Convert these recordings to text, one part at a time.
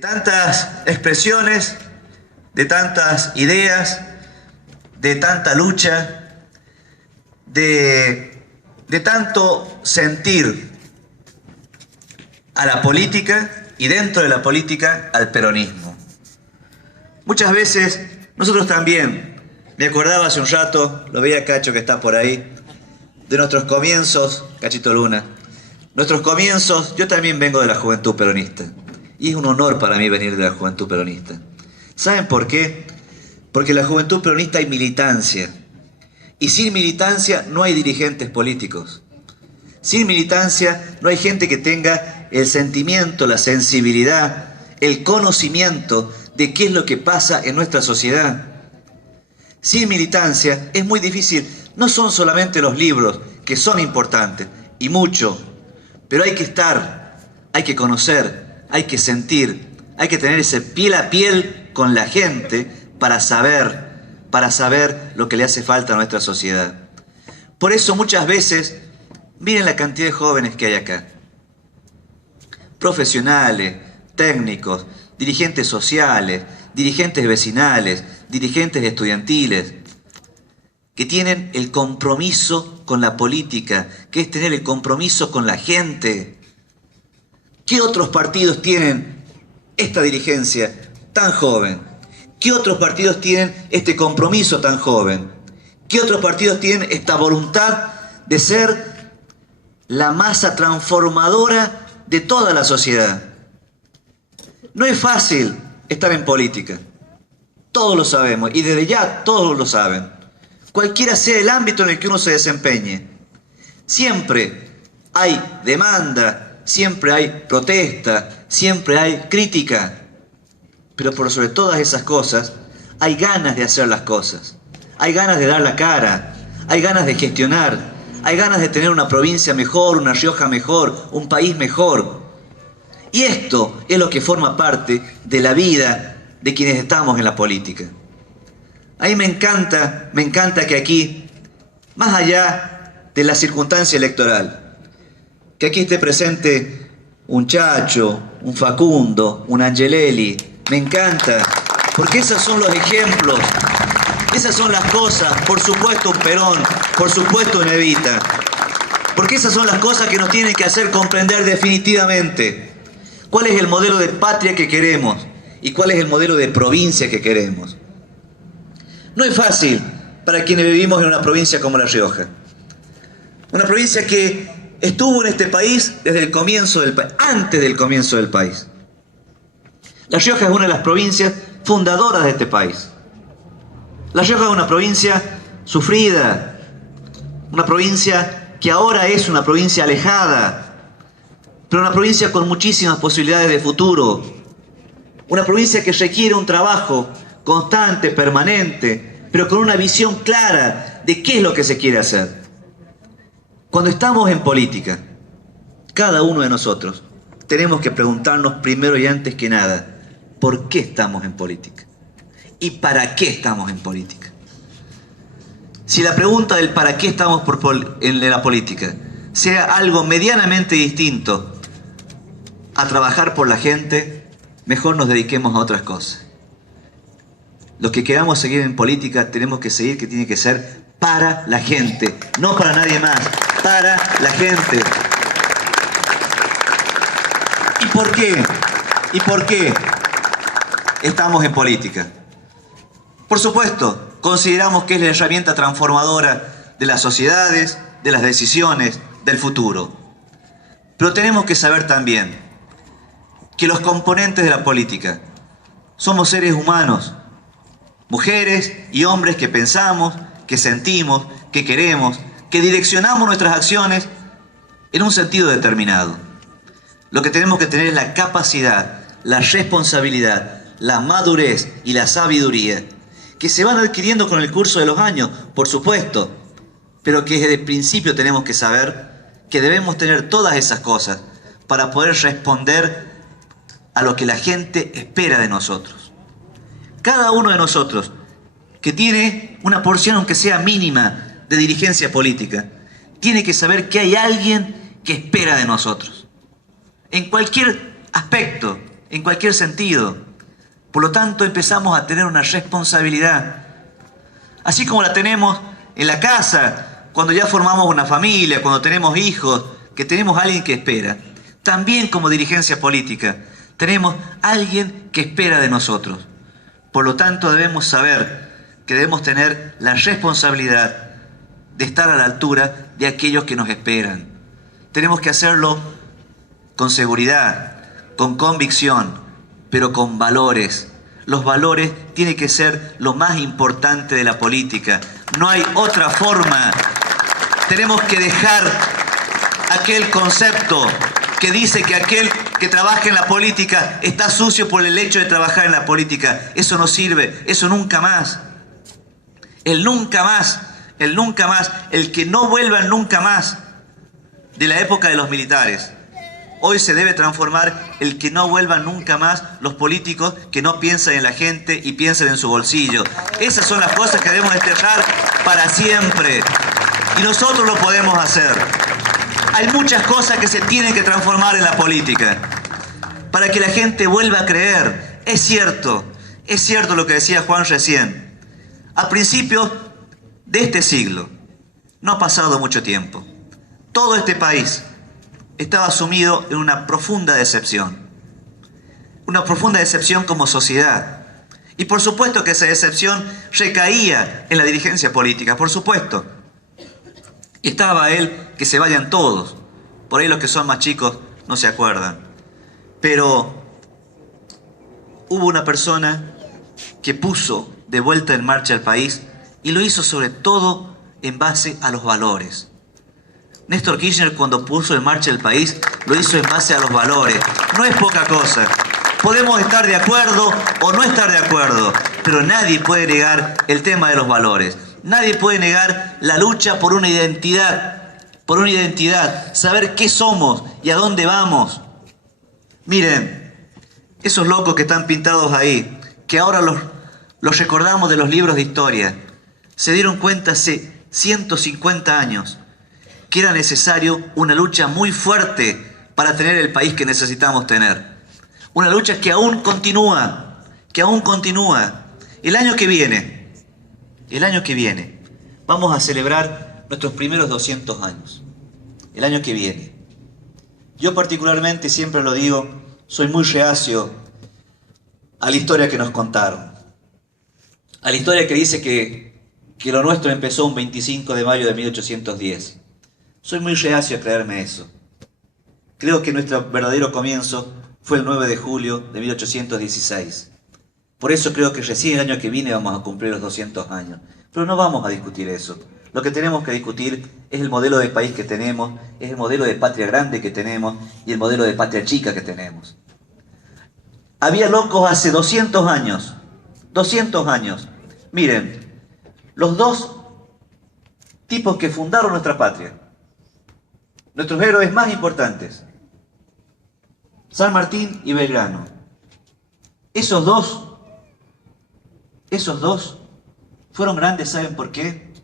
Tantas expresiones, de tantas ideas, de tanta lucha, de tanto sentir a la política y dentro de la política al peronismo. Muchas veces nosotros también, me acordaba hace un rato, lo veía Cacho que está por ahí, de nuestros comienzos, Cachito Luna, nuestros comienzos. Yo también vengo de la juventud peronista. Y es un honor para mí venir de la juventud peronista. ¿Saben por qué? Porque en la juventud peronista hay militancia. Y sin militancia no hay dirigentes políticos. Sin militancia no hay gente que tenga el sentimiento, la sensibilidad, el conocimiento de qué es lo que pasa en nuestra sociedad. Sin militancia es muy difícil. No son solamente los libros, que son importantes, y mucho, pero hay que estar, hay que conocer, hay que sentir, hay que tener ese piel a piel con la gente para saber lo que le hace falta a nuestra sociedad. Por eso muchas veces, miren la cantidad de jóvenes que hay acá. Profesionales, técnicos, dirigentes sociales, dirigentes vecinales, dirigentes estudiantiles, que tienen el compromiso con la política, que es tener el compromiso con la gente. ¿Qué otros partidos tienen esta dirigencia tan joven? ¿Qué otros partidos tienen este compromiso tan joven? ¿Qué otros partidos tienen esta voluntad de ser la masa transformadora de toda la sociedad? No es fácil estar en política. Todos lo sabemos y desde ya todos lo saben. Cualquiera sea el ámbito en el que uno se desempeñe. Siempre hay demanda, siempre hay protesta, siempre hay crítica. Pero por sobre todas esas cosas, hay ganas de hacer las cosas. Hay ganas de dar la cara, hay ganas de gestionar, hay ganas de tener una provincia mejor, una Rioja mejor, un país mejor. Y esto es lo que forma parte de la vida de quienes estamos en la política. A mí me encanta que aquí, más allá de la circunstancia electoral, que aquí esté presente un Chacho, un Facundo, un Angelelli, me encanta, porque esos son los ejemplos, esas son las cosas, por supuesto un Perón, por supuesto un Evita, porque esas son las cosas que nos tienen que hacer comprender definitivamente cuál es el modelo de patria que queremos y cuál es el modelo de provincia que queremos. No es fácil para quienes vivimos en una provincia como La Rioja. Una provincia que estuvo en este país desde el comienzo del país, antes del comienzo del país. La Rioja es una de las provincias fundadoras de este país. La Rioja es una provincia sufrida, una provincia que ahora es una provincia alejada, pero una provincia con muchísimas posibilidades de futuro. Una provincia que requiere un trabajo constante, permanente, pero con una visión clara de qué es lo que se quiere hacer. Cuando estamos en política, cada uno de nosotros tenemos que preguntarnos primero y antes que nada, ¿por qué estamos en política? ¿Y para qué estamos en política? Si la pregunta del para qué estamos en la política sea algo medianamente distinto a trabajar por la gente, mejor nos dediquemos a otras cosas. Los que queramos seguir en política tenemos que seguir que tiene que ser para la gente, no para nadie más, para la gente. ¿Y por qué? ¿Y por qué estamos en política? Por supuesto, consideramos que es la herramienta transformadora de las sociedades, de las decisiones, del futuro. Pero tenemos que saber también que los componentes de la política somos seres humanos, mujeres y hombres que pensamos, que sentimos, que queremos, que direccionamos nuestras acciones en un sentido determinado. Lo que tenemos que tener es la capacidad, la responsabilidad, la madurez y la sabiduría que se van adquiriendo con el curso de los años, por supuesto, pero que desde el principio tenemos que saber que debemos tener todas esas cosas para poder responder a lo que la gente espera de nosotros. Cada uno de nosotros que tiene una porción, aunque sea mínima, de dirigencia política, tiene que saber que hay alguien que espera de nosotros. En cualquier aspecto, en cualquier sentido. Por lo tanto, empezamos a tener una responsabilidad. Así como la tenemos en la casa, cuando ya formamos una familia, cuando tenemos hijos, que tenemos a alguien que espera. También como dirigencia política, tenemos a alguien que espera de nosotros. Por lo tanto, debemos saber que debemos tener la responsabilidad de estar a la altura de aquellos que nos esperan. Tenemos que hacerlo con seguridad, con convicción, pero con valores. Los valores tienen que ser lo más importante de la política. No hay otra forma. Tenemos que dejar aquel concepto que dice que aquel que trabaja en la política está sucio por el hecho de trabajar en la política. Eso no sirve, eso nunca más. El nunca más, el que no vuelva nunca más de la época de los militares. Hoy se debe transformar el que no vuelvan nunca más los políticos que no piensan en la gente y piensan en su bolsillo. Esas son las cosas que debemos desterrar para siempre. Y nosotros lo podemos hacer. Hay muchas cosas que se tienen que transformar en la política para que la gente vuelva a creer. Es cierto lo que decía Juan recién. A principios de este siglo, no ha pasado mucho tiempo, todo este país estaba sumido en una profunda decepción como sociedad. Y por supuesto que esa decepción recaía en la dirigencia política, por supuesto. Y estaba él, que se vayan todos. Por ahí los que son más chicos no se acuerdan. Pero hubo una persona que puso de vuelta en marcha el país y lo hizo sobre todo en base a los valores. Néstor Kirchner, cuando puso en marcha el país, lo hizo en base a los valores. No es poca cosa. Podemos estar de acuerdo o no estar de acuerdo, pero nadie puede negar el tema de los valores. Nadie puede negar la lucha por una identidad, saber qué somos y a dónde vamos. Miren, esos locos que están pintados ahí, que ahora los recordamos de los libros de historia, se dieron cuenta hace 150 años que era necesario una lucha muy fuerte para tener el país que necesitamos tener. Una lucha que aún continúa. El año que viene, vamos a celebrar nuestros primeros 200 años. El año que viene. Yo particularmente, siempre lo digo, soy muy reacio a la historia que nos contaron. A la historia que dice que lo nuestro empezó un 25 de mayo de 1810. Soy muy reacio a creerme eso. Creo que nuestro verdadero comienzo fue el 9 de julio de 1816. Por eso creo que recién el año que viene vamos a cumplir los 200 años. Pero no vamos a discutir eso. Lo que tenemos que discutir es el modelo de país que tenemos, es el modelo de patria grande que tenemos y el modelo de patria chica que tenemos. Había locos hace 200 años. 200 años. Miren, los dos tipos que fundaron nuestra patria. Nuestros héroes más importantes, San Martín y Belgrano. Esos dos fueron grandes, ¿saben por qué?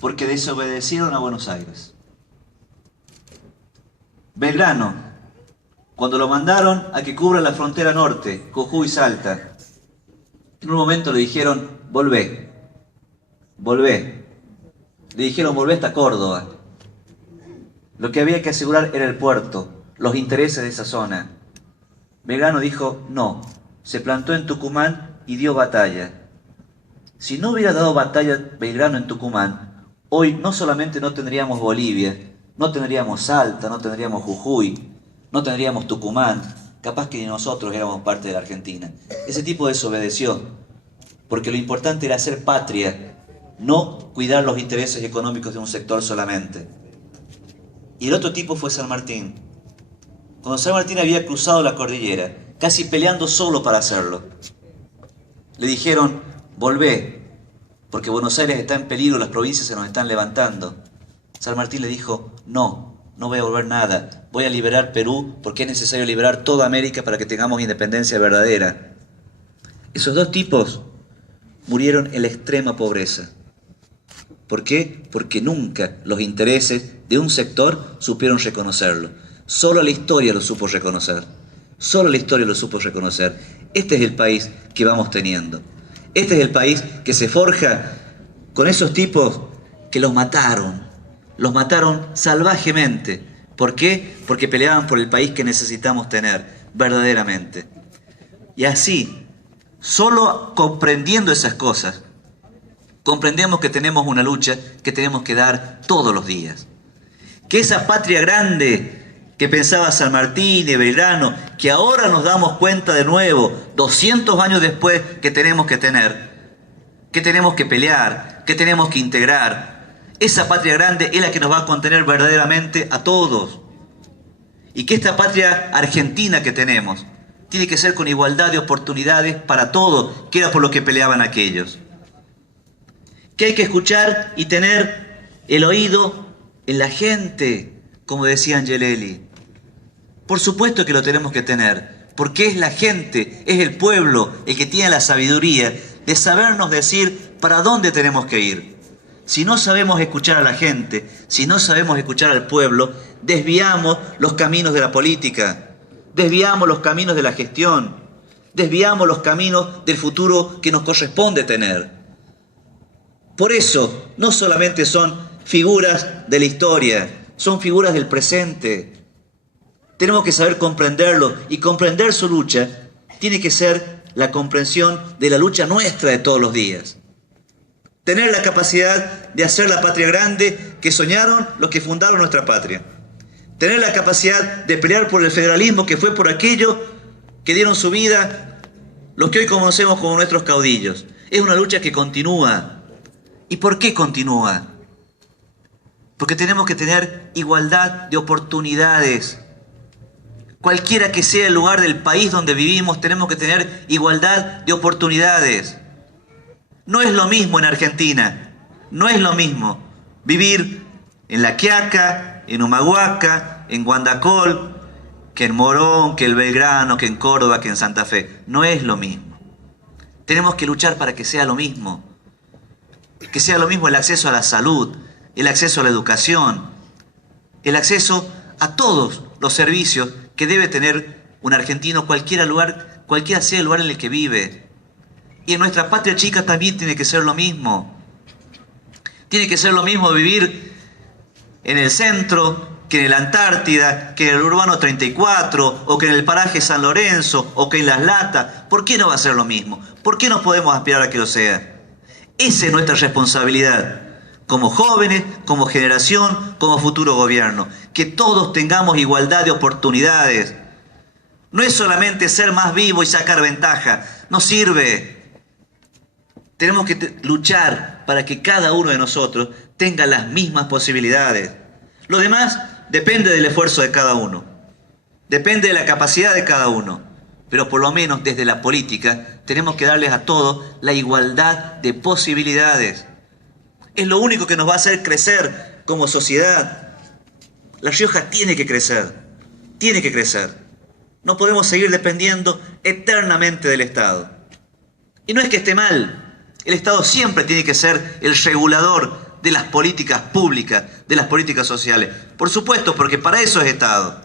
Porque desobedecieron a Buenos Aires. Belgrano, cuando lo mandaron a que cubra la frontera norte, Jujuy y Salta, en un momento le dijeron, volvé. Le dijeron, volvé hasta Córdoba. Lo que había que asegurar era el puerto, los intereses de esa zona. Belgrano dijo, no, se plantó en Tucumán y dio batalla. Si no hubiera dado batalla Belgrano en Tucumán, hoy no solamente no tendríamos Bolivia, no tendríamos Salta, no tendríamos Jujuy, no tendríamos Tucumán, capaz que ni nosotros éramos parte de la Argentina. Ese tipo desobedeció, porque lo importante era hacer patria, no cuidar los intereses económicos de un sector solamente. Y el otro tipo fue San Martín. Cuando San Martín había cruzado la cordillera, casi peleando solo para hacerlo, le dijeron, volvé, porque Buenos Aires está en peligro, las provincias se nos están levantando. San Martín le dijo, no voy a volver nada, voy a liberar Perú porque es necesario liberar toda América para que tengamos independencia verdadera. Esos dos tipos murieron en la extrema pobreza. ¿Por qué? Porque nunca los intereses de un sector supieron reconocerlo. Solo la historia lo supo reconocer. Solo la historia lo supo reconocer. Este es el país que vamos teniendo. Este es el país que se forja con esos tipos que los mataron salvajemente. ¿Por qué? Porque peleaban por el país que necesitamos tener, verdaderamente. Y así, solo comprendiendo esas cosas, comprendemos que tenemos una lucha que tenemos que dar todos los días. Que esa patria grande que pensaba San Martín y Belgrano, que ahora nos damos cuenta de nuevo, 200 años después, que tenemos que tener, que tenemos que pelear, que tenemos que integrar. Esa patria grande es la que nos va a contener verdaderamente a todos. Y que esta patria argentina que tenemos tiene que ser con igualdad de oportunidades para todos, que era por lo que peleaban aquellos. Que hay que escuchar y tener el oído en la gente, como decía Angelelli. Por supuesto que lo tenemos que tener, porque es la gente, es el pueblo el que tiene la sabiduría de sabernos decir para dónde tenemos que ir. Si no sabemos escuchar a la gente, si no sabemos escuchar al pueblo, desviamos los caminos de la política, desviamos los caminos de la gestión, desviamos los caminos del futuro que nos corresponde tener. Por eso, no solamente son figuras de la historia, son figuras del presente. Tenemos que saber comprenderlo, y comprender su lucha tiene que ser la comprensión de la lucha nuestra de todos los días. Tener la capacidad de hacer la patria grande que soñaron los que fundaron nuestra patria. Tener la capacidad de pelear por el federalismo que fue por aquello que dieron su vida los que hoy conocemos como nuestros caudillos. Es una lucha que continúa. ¿Y por qué continúa? Porque tenemos que tener igualdad de oportunidades. Cualquiera que sea el lugar del país donde vivimos, tenemos que tener igualdad de oportunidades. No es lo mismo en Argentina, no es lo mismo vivir en La Quiaca, en Humahuaca, en Guandacol, que en Morón, que en Belgrano, que en Córdoba, que en Santa Fe. No es lo mismo. Tenemos que luchar para que sea lo mismo. Que sea lo mismo el acceso a la salud, el acceso a la educación, el acceso a todos los servicios que debe tener un argentino, cualquiera sea el lugar en el que vive. Y en nuestra patria chica también tiene que ser lo mismo. Tiene que ser lo mismo vivir en el centro, que en la Antártida, que en el Urbano 34, o que en el paraje San Lorenzo, o que en Las Latas. ¿Por qué no va a ser lo mismo? ¿Por qué no podemos aspirar a que lo sea? Esa es nuestra responsabilidad, como jóvenes, como generación, como futuro gobierno. Que todos tengamos igualdad de oportunidades. No es solamente ser más vivo y sacar ventaja. No sirve. Tenemos que luchar para que cada uno de nosotros tenga las mismas posibilidades. Lo demás depende del esfuerzo de cada uno. Depende de la capacidad de cada uno. Pero por lo menos desde la política tenemos que darles a todos la igualdad de posibilidades. Es lo único que nos va a hacer crecer como sociedad. La Rioja tiene que crecer. Tiene que crecer. No podemos seguir dependiendo eternamente del Estado. Y no es que esté mal. El Estado siempre tiene que ser el regulador de las políticas públicas, de las políticas sociales. Por supuesto, porque para eso es Estado.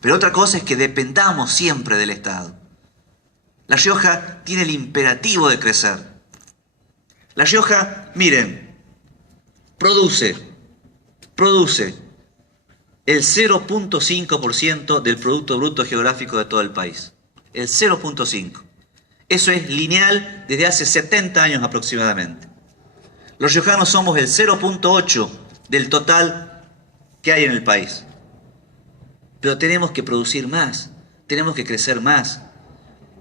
Pero otra cosa es que dependamos siempre del Estado. La Rioja tiene el imperativo de crecer. La Rioja, miren, produce el 0.5% del Producto Bruto Geográfico de todo el país. El 0.5%. Eso es lineal desde hace 70 años aproximadamente. Los riojanos somos el 0.8% del total que hay en el país. Pero tenemos que producir más, tenemos que crecer más.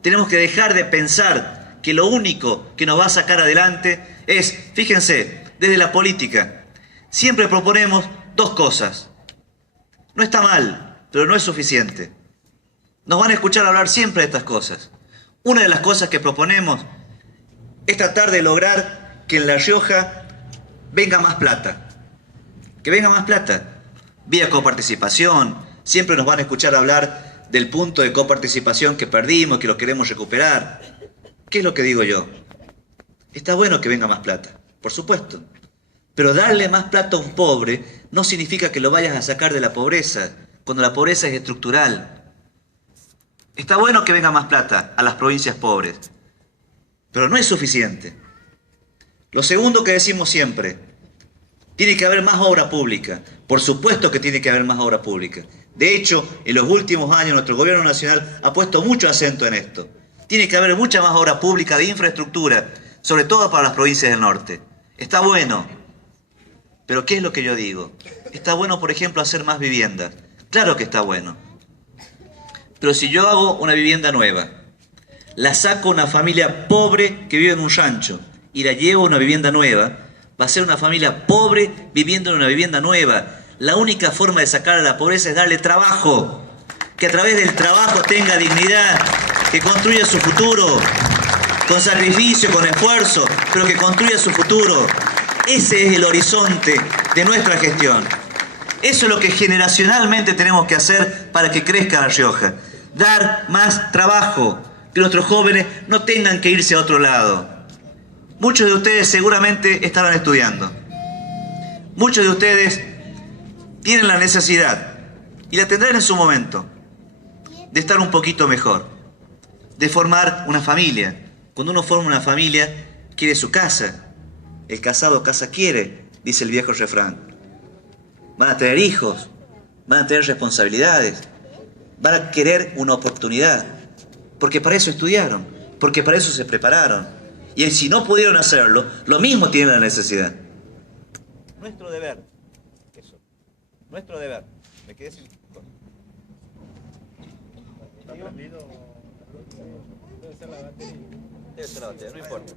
Tenemos que dejar de pensar que lo único que nos va a sacar adelante es, fíjense, desde la política, siempre proponemos dos cosas. No está mal, pero no es suficiente. Nos van a escuchar hablar siempre de estas cosas. Una de las cosas que proponemos es tratar de lograr que en La Rioja venga más plata. Que venga más plata. Vía coparticipación. Siempre nos van a escuchar hablar del punto de coparticipación que perdimos, que lo queremos recuperar. ¿Qué es lo que digo yo? Está bueno que venga más plata, por supuesto. Pero darle más plata a un pobre no significa que lo vayas a sacar de la pobreza, cuando la pobreza es estructural. Está bueno que venga más plata a las provincias pobres, pero no es suficiente. Lo segundo que decimos siempre, tiene que haber más obra pública. Por supuesto que tiene que haber más obra pública. De hecho, en los últimos años nuestro gobierno nacional ha puesto mucho acento en esto. Tiene que haber mucha más obra pública de infraestructura, sobre todo para las provincias del norte. Está bueno, pero ¿qué es lo que yo digo? Está bueno, por ejemplo, hacer más viviendas. Claro que está bueno. Pero si yo hago una vivienda nueva, la saco a una familia pobre que vive en un rancho y la llevo a una vivienda nueva, va a ser una familia pobre viviendo en una vivienda nueva. La única forma de sacar a la pobreza es darle trabajo, que a través del trabajo tenga dignidad, que construya su futuro, con sacrificio, con esfuerzo, pero que construya su futuro. Ese es el horizonte de nuestra gestión. Eso es lo que generacionalmente tenemos que hacer para que crezca La Rioja. Dar más trabajo, que nuestros jóvenes no tengan que irse a otro lado. Muchos de ustedes seguramente estarán estudiando. Muchos de ustedes tienen la necesidad, y la tendrán en su momento, de estar un poquito mejor, de formar una familia. Cuando uno forma una familia, quiere su casa. El casado casa quiere, dice el viejo refrán. Van a tener hijos, van a tener responsabilidades, van a querer una oportunidad, porque para eso estudiaron, porque para eso se prepararon. Y si no pudieron hacerlo, lo mismo tienen la necesidad. Nuestro deber, eso, nuestro deber. Me quedé sin... Debe ser la batería, no importa.